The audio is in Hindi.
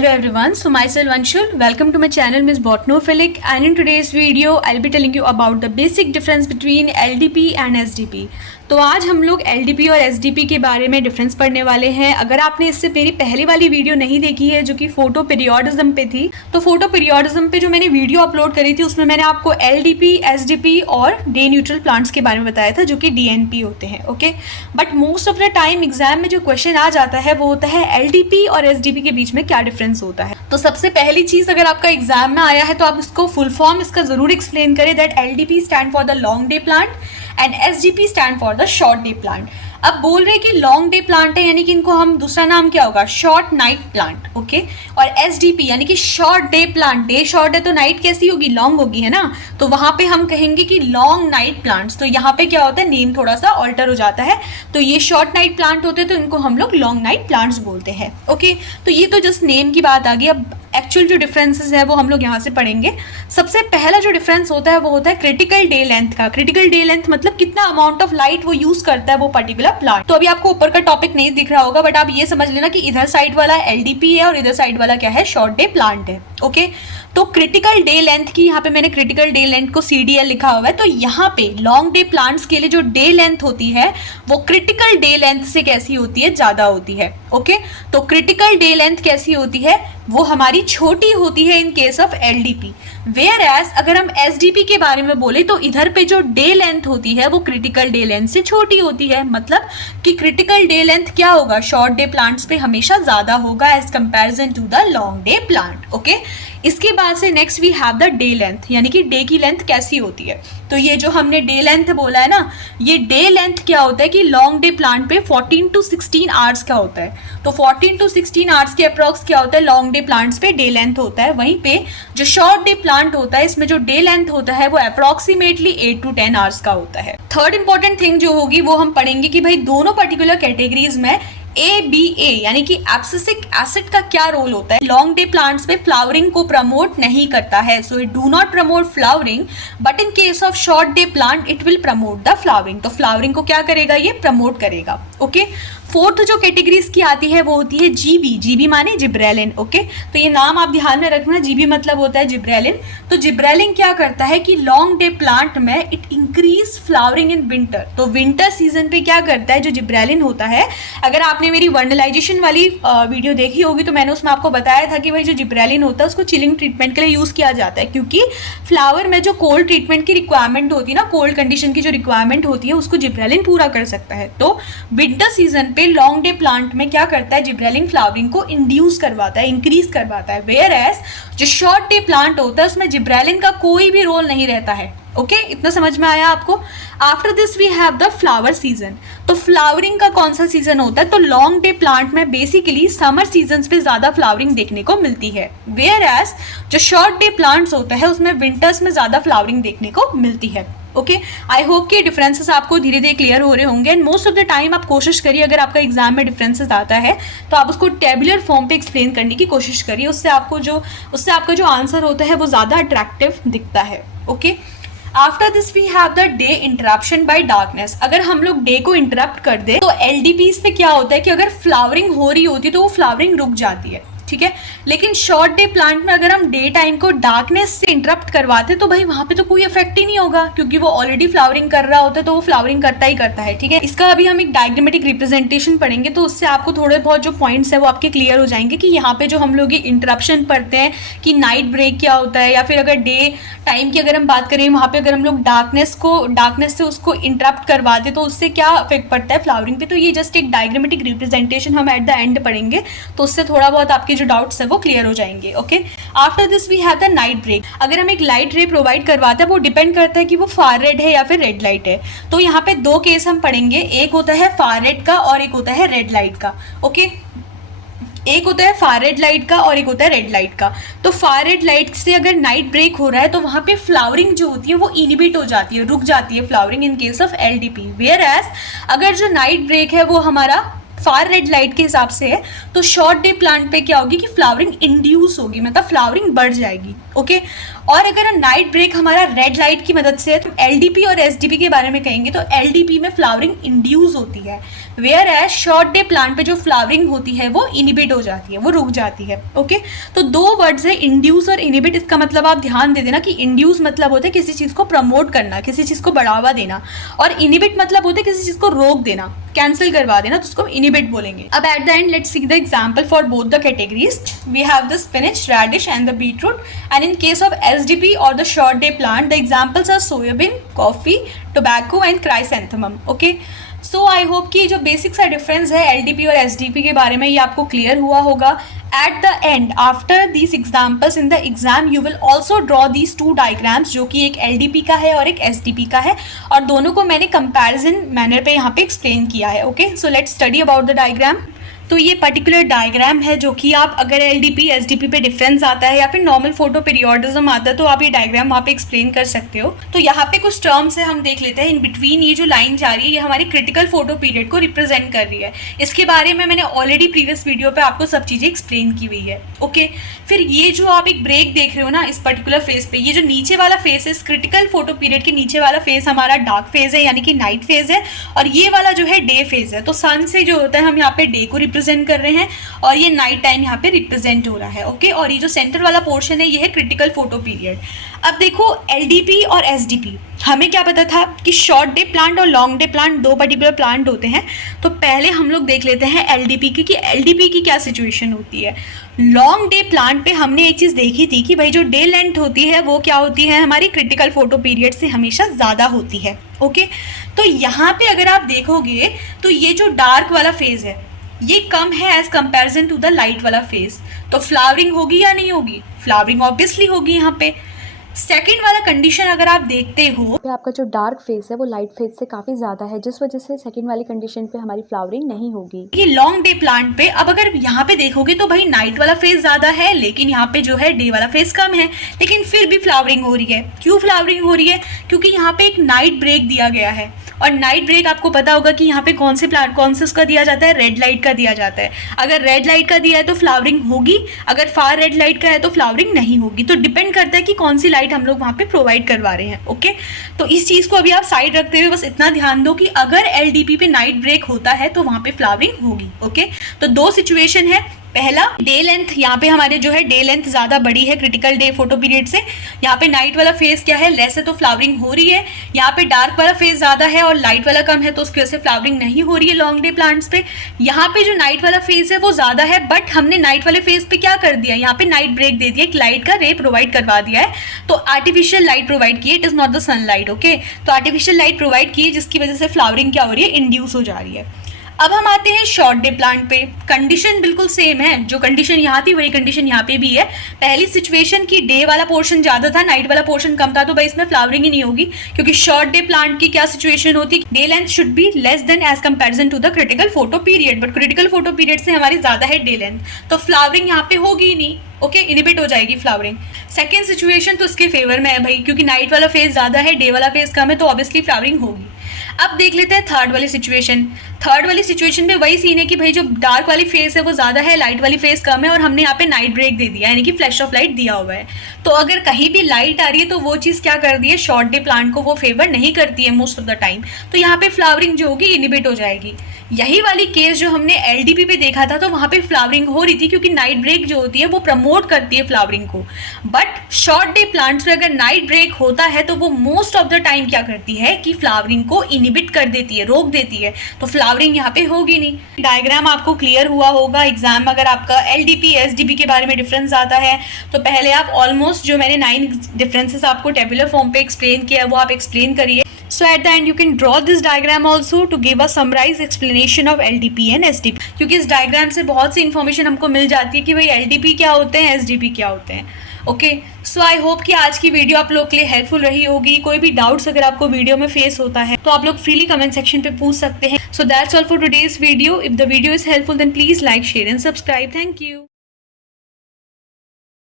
Hello everyone, so myself Anshul, welcome to my channel Miss Botanophilic, and in today's video I'll be telling you about the basic difference between LDP and SDP। तो आज हम लोग LDP और SDP के बारे में डिफरेंस पढ़ने वाले हैं। अगर आपने इससे मेरी पहली वाली वीडियो नहीं देखी है जो कि फोटो पीरियोडिज्म पे थी, तो फोटो पीरियोडिज्म पे जो मैंने वीडियो अपलोड करी थी उसमें मैंने आपको LDP, SDP और डे न्यूट्रल प्लांट्स के बारे में बताया था जो कि DNP होते हैं। Okay, but most of the time exam में जो क्वेश्चन आ जाता है वो होता है LDP और SDP के बीच में क्या डिफरेंस होता है। तो सबसे पहली चीज, अगर आपका एग्जाम में आया है तो आप इसको फुल फॉर्म इसका जरूर एक्सप्लेन करें that LDP stand for the long day plant and SDP stand for the short day plant. अब बोल रहे हैं कि लॉन्ग डे प्लांट है यानी कि इनको हम दूसरा नाम क्या होगा, शॉर्ट नाइट प्लांट। ओके, और SDP यानी कि short day plant, day short है तो नाइट कैसी होगी, लॉन्ग होगी, है ना। तो वहां पे हम कहेंगे कि लॉन्ग नाइट प्लांट्स। तो यहाँ पे क्या होता है, नेम थोड़ा सा ऑल्टर हो जाता है। तो ये शॉर्ट नाइट प्लांट होते हैं तो इनको हम लोग लॉन्ग नाइट प्लांट्स बोलते हैं। ओके, तो ये तो जस्ट नेम की बात आ गई। अब एक्चुअल जो डिफरेंसेस है वो हम लोग यहाँ से पढ़ेंगे। सबसे पहला जो डिफरेंस होता है वो होता है क्रिटिकल डे लेंथ का। क्रिटिकल डे लेंथ मतलब कितना अमाउंट ऑफ लाइट वो यूज करता है वो पर्टिकुलर प्लांट। तो अभी आपको ऊपर का टॉपिक नहीं दिख रहा होगा, बट आप ये समझ लेना कि इधर साइड वाला LDP है और इधर साइड वाला क्या है, शॉर्ट डे प्लांट है। ओके, तो क्रिटिकल डे लेंथ की यहाँ पे मैंने क्रिटिकल डे लेंथ को CDL लिखा हुआ है। तो यहाँ पे लॉन्ग डे प्लांट्स के लिए जो डे लेंथ होती है वो क्रिटिकल डे लेंथ से कैसी होती है, ज्यादा होती है। ओके, तो क्रिटिकल डे लेंथ कैसी होती है, वो हमारी छोटी होती है in case of LDP। Whereas अगर हम SDP के बारे में बोले तो इधर पे जो डे लेंथ होती है वो क्रिटिकल डे लेंथ से छोटी होती है। मतलब कि क्रिटिकल डे लेंथ क्या होगा, शॉर्ट डे प्लांट्स पे हमेशा ज्यादा होगा as comparison to the long day plant. Okay, इसके बाद से next we have the day length, यानी कि डे की लेंथ कैसी होती है। तो ये जो हमने डे लेंथ बोला है ना, ये डे लेंथ क्या होता है कि लॉन्ग डे प्लांट पे 14 to 16 आवर्स का होता है। तो 14 to 16 आवर्स के अप्रॉक्स क्या होता है, लॉन्ग डे प्लांट्स पे डे लेंथ होता है। वहीं पे जो शॉर्ट डे प्लांट होता है इसमें जो डे लेंथ होता है वो अप्रॉक्सीमेटली 8 to 10 आवर्स का होता है। थर्ड इंपॉर्टेंट थिंग जो होगी वो हम पढ़ेंगे कि भाई दोनों पर्टिकुलर कैटेगरीज में ABA यानी कि एब्सिसिक एसिड का क्या रोल होता है। लॉन्ग डे प्लांट्स पे फ्लावरिंग को प्रमोट नहीं करता है, so it do not promote flowering, but in case of short day plant it will promote the flowering. तो फ्लावरिंग को क्या करेगा, ये प्रमोट करेगा। ओके, फोर्थ जो कैटेगरीज की आती है वो होती है GB माने जिब्रेलिन। ओके, तो ये नाम आप ध्यान में रखना, GB मतलब होता है जिब्रेलिन। तो जिब्रेलिन क्या करता है कि लॉन्ग डे प्लांट में it increase flowering in winter. तो विंटर सीजन पे क्या करता है जो जिब्रेलिन होता है, अगर आपने मेरी वर्नलाइजेशन वाली वीडियो देखी होगी तो मैंने उसमें आपको बताया था कि भाई जो जिब्रेलिन होता है उसको चिलिंग ट्रीटमेंट के लिए यूज किया जाता है, क्योंकि फ्लावर में जो कोल्ड ट्रीटमेंट की रिक्वायरमेंट होती है ना, कोल्ड कंडीशन की जो रिक्वायरमेंट होती है उसको जिब्रेलिन पूरा कर सकता है। तो winter season long day plant में क्या करता है, जिब्रेलिन फ्लावरिंग को इंड्यूस करवाता है, इंक्रीज करवाता है। वेयर एज जो शॉर्ट डे प्लांट होता है उसमें जिब्रेलिन का कोई भी रोल नहीं रहता है। ओके, इतना समझ में आया आपको। After this we have the flower season. तो फ्लावरिंग का कौन सा सीजन होता है, तो लॉन्ग डे प्लांट में बेसिकली समर सीजन पे ज्यादा फ्लावरिंग देखने को मिलती है। वेयर एज जो शॉर्ट डे प्लांट्स होता है उसमें विंटर्स में ज्यादा फ्लावरिंग देखने को मिलती है। ओके, आई होप कि डिफरेंसेस आपको धीरे धीरे क्लियर हो रहे होंगे। And most of the time आप कोशिश करिए, अगर आपका एग्जाम में डिफरेंसेस आता है तो आप उसको टेबुलर फॉर्म पे एक्सप्लेन करने की कोशिश करिए। उससे आपका जो आंसर होता है वो ज़्यादा अट्रैक्टिव दिखता है। Okay, after this we have the day interruption by darkness. अगर हम लोग डे को इंटरप्ट कर दे तो LDPs पे क्या होता है कि अगर फ्लावरिंग हो रही होती है तो वो फ्लावरिंग रुक जाती है, ठीक है। लेकिन शॉर्ट डे प्लांट में अगर हम डे टाइम को डार्कनेस से इंटरप्ट करवाते तो भाई वहां पे तो कोई इफेक्ट ही नहीं होगा, क्योंकि वो ऑलरेडी फ्लावरिंग कर रहा होता है तो वो फ्लावरिंग करता ही करता है, ठीक है। इसका अभी हम एक डायग्रामेटिक रिप्रेजेंटेशन पढ़ेंगे तो उससे आपको थोड़े बहुत जो पॉइंट्स है वो आपके क्लियर हो जाएंगे कि यहाँ पे जो हम लोग ये इंटरप्शन पढ़ते हैं कि नाइट ब्रेक क्या होता है, या फिर अगर डे टाइम की अगर हम बात करें वहाँ पे अगर हम लोग डार्कनेस से उसको इंटरप्ट करवाते तो उससे क्या इफेक्ट पड़ता है फ्लावरिंग पे। तो ये जस्ट एक डायग्रामेटिक रिप्रेजेंटेशन हम एट द एंड पढ़ेंगे, तो उससे थोड़ा बहुत आपके जो डाउट्स है वो क्लियर हो जाएंगे। Okay, after this we have the night break. अगर हम एक लाइट रे प्रोवाइड करवाते हैं वो डिपेंड करता है कि वो फार रेड है या फिर रेड लाइट है। तो यहाँ पे दो केस हम पढ़ेंगे, एक होता है फार रेड का और एक होता है रेड लाइट का। ओके, एक होता है फार रेड लाइट का और एक होता है रेड लाइट का। तो फार रेड लाइट से अगर नाइट ब्रेक हो रहा है तो वहां पे फ्लावरिंग जो होती है वो इनिबिट हो जाती है, रुक जाती है flowering in case of LDP। Whereas अगर जो नाइट ब्रेक है वो हमारा फार रेड लाइट के हिसाब से है तो शॉर्ट डे प्लांट पे क्या होगी कि फ्लावरिंग इंड्यूस होगी, मतलब फ्लावरिंग बढ़ जाएगी। ओके, और अगर नाइट ब्रेक हमारा रेड लाइट की मदद से है तो एलडीपी और एसडीपी के बारे में कहेंगे तो एलडीपी में फ्लावरिंग इंड्यूस होती है, whereas short day plant पे जो फ्लावरिंग होती है वो इनिबिट हो जाती है, वो रुक जाती है। ओके, तो दो वर्ड्स है इंड्यूस और इनिबिट। इसका मतलब आप ध्यान दे देना कि इंड्यूस मतलब होता है किसी चीज़ को प्रमोट करना, किसी चीज़ को बढ़ावा देना, और इनिबिट मतलब होता है किसी चीज़ को रोक देना, कैंसिल करवा देना, तो उसको इनिबिट बोलेंगे। अब at the end let's see the example for both the categories. We have the spinach, radish and the beetroot, and in case of SDP और the short day plant the examples are soybean, coffee, tobacco and chrysanthemum. Okay, so I hope कि जो बेसिक सा डिफरेंस है एलडीपी और एसडीपी के बारे में ये आपको क्लियर हुआ होगा। Eight the and after these examples in the exam you will also draw these two diagrams, जो कि एक एलडीपी का है और एक एसडीपी का है, और दोनों को मैंने कंपैरिजन मैनर पे यहाँ पे एक्सप्लेन किया है। Okay, so let's study about the diagram. तो ये पर्टिकुलर डायग्राम है जो कि आप अगर एलडीपी एसडीपी पे डिफरेंस आता है या फिर नॉर्मल फोटो पीरियोडिज्म आता है तो आप ये डायग्राम वहाँ पे एक्सप्लेन कर सकते हो। तो यहाँ पे कुछ टर्म्स है, हम देख लेते हैं। इन बिटवीन ये जो लाइन जा रही है ये हमारी क्रिटिकल फोटो पीरियड को रिप्रेजेंट कर रही है। इसके बारे में मैंने ऑलरेडी प्रीवियस वीडियो पे आपको सब चीज़ें एक्सप्लेन की हुई है। ओके, फिर ये जो आप एक ब्रेक देख रहे हो ना इस पर्टिकुलर फेज पे, ये जो नीचे वाला फेज है इस क्रिटिकल फोटो पीरियड के नीचे वाला फेज हमारा डार्क फेज है, यानी कि नाइट फेज है, और ये वाला जो है डे फेज है। तो सन से जो होता है हम यहाँ पे डे को रिप्रेजेंट कर रहे हैं और ये नाइट टाइम यहाँ पे रिप्रेजेंट हो रहा है। ओके, और ये जो सेंटर वाला पोर्शन है ये है क्रिटिकल फोटो पीरियड। अब देखो एलडीपी और एसडीपी, हमें क्या पता था कि शॉर्ट डे प्लांट और लॉन्ग डे प्लांट दो पर्टिकुलर प्लांट होते हैं। तो पहले हम लोग देख लेते हैं एलडीपी की कि एलडीपी की क्या सिचुएशन होती है। लॉन्ग डे प्लांट पे हमने एक चीज़ देखी थी कि भाई जो डे लेंथ होती है वो क्या होती है, हमारी क्रिटिकल फोटो पीरियड से हमेशा ज़्यादा होती है। ओके, तो यहाँ पे अगर आप देखोगे तो ये जो डार्क वाला फेज है ये कम है as comparison to the light वाला फेज। तो फ्लावरिंग होगी या नहीं होगी? फ्लावरिंग ऑब्वियसली होगी। यहाँ पे सेकेंड वाला कंडीशन अगर आप देखते हो पे आपका जो डार्क फेस है वो लाइट फेस से काफ़ी ज़्यादा है, जिस वजह से सेकंड वाली कंडीशन पे हमारी फ्लावरिंग नहीं होगी। ये लॉन्ग डे प्लांट पे अब अगर यहाँ पे देखोगे तो भाई नाइट वाला फेज ज़्यादा है लेकिन यहाँ पे जो है डे वाला फेज कम है, लेकिन फिर भी फ्लावरिंग हो रही है। क्यों फ्लावरिंग हो रही है? क्योंकि यहाँ पे एक नाइट ब्रेक दिया गया है, और नाइट ब्रेक आपको पता होगा कि यहाँ पे कौन से उसका दिया जाता है, रेड लाइट का दिया जाता है। अगर रेड लाइट का दिया है तो फ्लावरिंग होगी, अगर फार रेड लाइट का है तो फ्लावरिंग नहीं होगी। तो डिपेंड करता है कि कौन सी लाइट हम लोग वहाँ पे प्रोवाइड करवा रहे हैं। ओके, तो इस चीज़ को अभी आप साइड रखते हुए बस इतना ध्यान दो कि अगर एलडीपी पे नाइट ब्रेक होता है तो वहाँ पे फ्लावरिंग होगी। ओके, तो दो सिचुएशन है। पहला डे लेंथ, यहाँ पे हमारे जो है डे लेंथ ज़्यादा बड़ी है क्रिटिकल डे फोटो पीरियड से, यहाँ पे नाइट वाला फेज क्या है, लेस है, तो फ्लावरिंग हो रही है। यहाँ पे डार्क वाला फेज ज़्यादा है और लाइट वाला कम है तो उसकी वजह से फ्लावरिंग नहीं हो रही है लॉन्ग डे प्लांट्स पे। यहाँ पे जो नाइट वाला फेज है वो ज़्यादा है, बट हमने नाइट वाले फेज पे क्या कर दिया, यहाँ पे नाइट ब्रेक दे दिया, एक लाइट का रे प्रोवाइड करवा दिया है। तो आर्टिफिशियल लाइट प्रोवाइड की है, it is not the sunlight. Okay, तो आर्टिफिशियल लाइट प्रोवाइड की है जिसकी वजह से फ्लावरिंग क्या हो रही है, इंड्यूस हो जा रही है। अब हम आते हैं शॉर्ट डे प्लांट पे। कंडीशन बिल्कुल सेम है, जो कंडीशन यहाँ थी वही कंडीशन यहाँ पे भी है। पहली सिचुएशन की डे वाला पोर्शन ज़्यादा था, नाइट वाला पोर्शन कम था, तो भाई इसमें फ्लावरिंग ही नहीं होगी, क्योंकि शॉर्ट डे प्लांट की क्या सिचुएशन होती है, day length should be less than as comparison to the critical photoperiod, but critical photoperiod से हमारी ज़्यादा है डे लेंथ, तो फ्लावरिंग यहाँ पे होगी ही नहीं। ओके, इनिबिट हो जाएगी फ्लावरिंग। सेकेंड सिचुएशन तो इसके फेवर में है भाई, क्योंकि नाइट वाला फेज ज़्यादा है, डे वाला फेज कम है, तो ऑब्वियसली फ्लावरिंग होगी। अब देख लेते हैं थर्ड वाली सिचुएशन। थर्ड वाली सिचुएशन में वही सीन है कि भाई जो डार्क वाली फेस है वो ज़्यादा है, लाइट वाली फेस कम है, और हमने यहाँ पे नाइट ब्रेक दे दिया, यानी कि फ्लैश ऑफ लाइट दिया हुआ है। तो अगर कहीं भी लाइट आ रही है तो वो चीज़ क्या कर दी है, शॉर्ट डे प्लांट को वो फेवर नहीं करती है मोस्ट ऑफ द टाइम, तो यहाँ पे फ्लावरिंग जो होगी इनिबिट हो जाएगी। यही वाली केस जो हमने एलडीपी पे देखा था तो वहाँ पे फ्लावरिंग हो रही थी, क्योंकि नाइट ब्रेक जो होती है वो प्रमोट करती है फ्लावरिंग को। बट शॉर्ट डे प्लांट्स पे अगर नाइट ब्रेक होता है तो वो मोस्ट ऑफ द टाइम क्या करती है कि फ्लावरिंग को इनिबिट कर देती है, रोक देती है, तो फ्लावरिंग यहाँ पे होगी नहीं। डायग्राम आपको क्लियर हुआ होगा। एग्जाम अगर आपका एलडीपी एसडीपी के बारे में डिफरेंस आता है तो पहले आप ऑलमोस्ट जो मैंने 9 डिफरेंसेस आपको टेबुलर फॉर्म पे एक्सप्लेन किया वो आप एक्सप्लेन करिए। So at the end you can draw this diagram also to give a summarized explanation of LDP and SDP, क्योंकि इस डायग्राम से बहुत सी इन्फॉर्मेशन हमको मिल जाती है कि भाई LDP क्या होते हैं, SDP क्या होते हैं। ओके, सो आई होप कि आज की वीडियो आप लोग के लिए हेल्पफुल रही होगी। कोई भी डाउट्स अगर आपको वीडियो में फेस होता है तो आप लोग फ्रीली कमेंट सेक्शन पे पूछ सकते हैं। So that's all for today's video. If the video is helpful then please like, share and subscribe. Thank you.